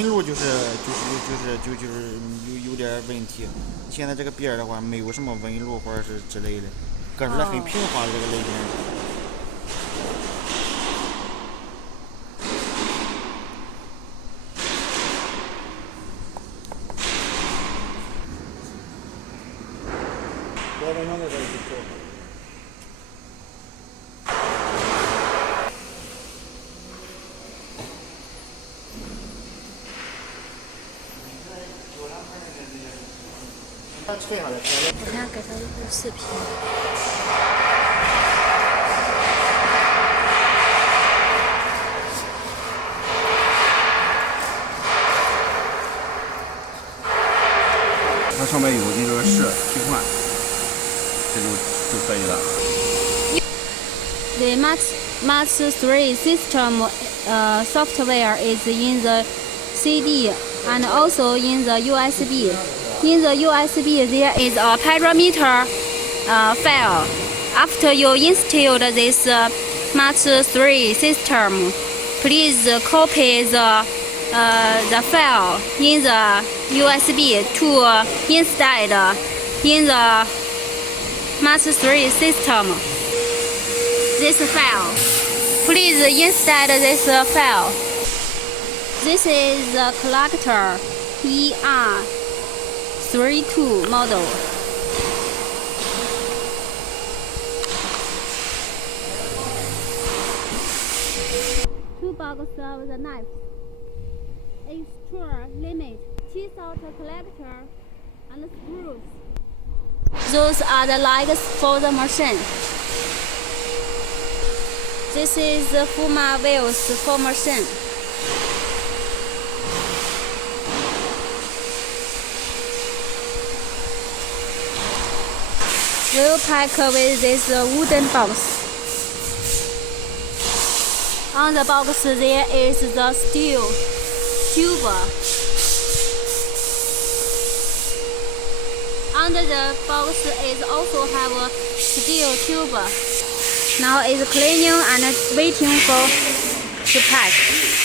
纹路有点问题。现在这个边的话没有什么纹路或者是之类的，割出来很平滑的这个肋边。我正想在这里做。我想给他录视频。它上面有那个是替换，这就可以了。The Max 3 system software is in the CD and also in the USB. In the USB, there is a parameter file. After you installed this Max 3 system, please copy the file in the USB to install in the Max 3 system. This file. Please install this file. This is the collector ER32 model. Two boxes of the knife. Extra limit. Teeth out collector and screws. Those are the legs for the machine. This is the Fuma wheels for machine. We'll pack with this wooden box. On the box there is the steel tube. Under the box is also have a steel tube. Now it's cleaning and waiting for to pack.